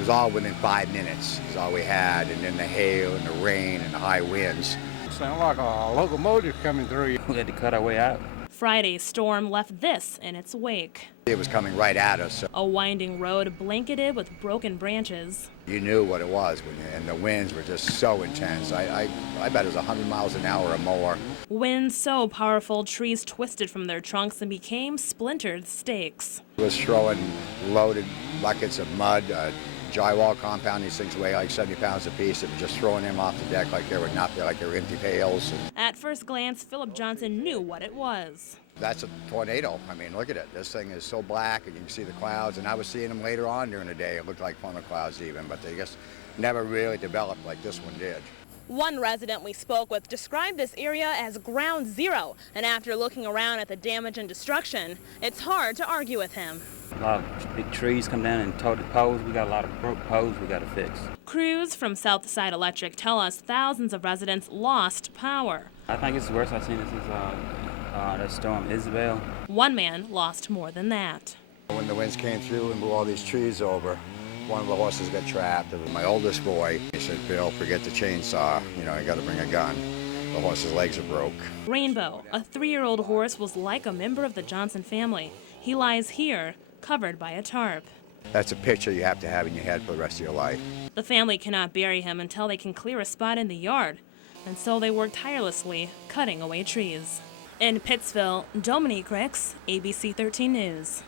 was all within 5 minutes is all we had, and then the hail and the rain and the high winds. It sounded like a locomotive coming through. We had to cut our way out. Friday's storm left this in its wake. It was coming right at us. So A winding road blanketed with broken branches. you knew what it was, and the winds were just so intense. I bet it was 100 miles an hour or more. Winds so powerful, trees twisted from their trunks and became splintered stakes. It was throwing loaded buckets of mud, drywall compound. These things weigh like 70 pounds apiece. It was just throwing them off the deck like they were nothing, like they were empty pails. At first glance, Philip Johnson knew what it was. That's a tornado. I mean, look at it. This thing is so black, and you can see the clouds. And I was seeing them later on during the day. It looked like funnel clouds even, but they just never really developed like this one did. One resident we spoke with described this area as ground zero, and after looking around at the damage and destruction, it's hard to argue with him. A lot of big trees come down and towed the poles. We got a lot of broke poles we got to fix. Crews from Southside Electric tell us thousands of residents lost power. I think it's the worst I've seen since that storm Isabel. One man lost more than that. When the winds came through and blew all these trees over, one of the horses got trapped. It was my oldest boy. He said, "Bill, forget the chainsaw. You know, you got to bring a gun." The horse's legs are broke. Rainbow, a 3-year-old horse, was like a member of the Johnson family. He lies here, covered by a tarp. That's a picture you have to have in your head for the rest of your life. The family cannot bury him until they can clear a spot in the yard, and so they work tirelessly, cutting away trees. In Pittsville, Dominique Ricks, ABC 13 News.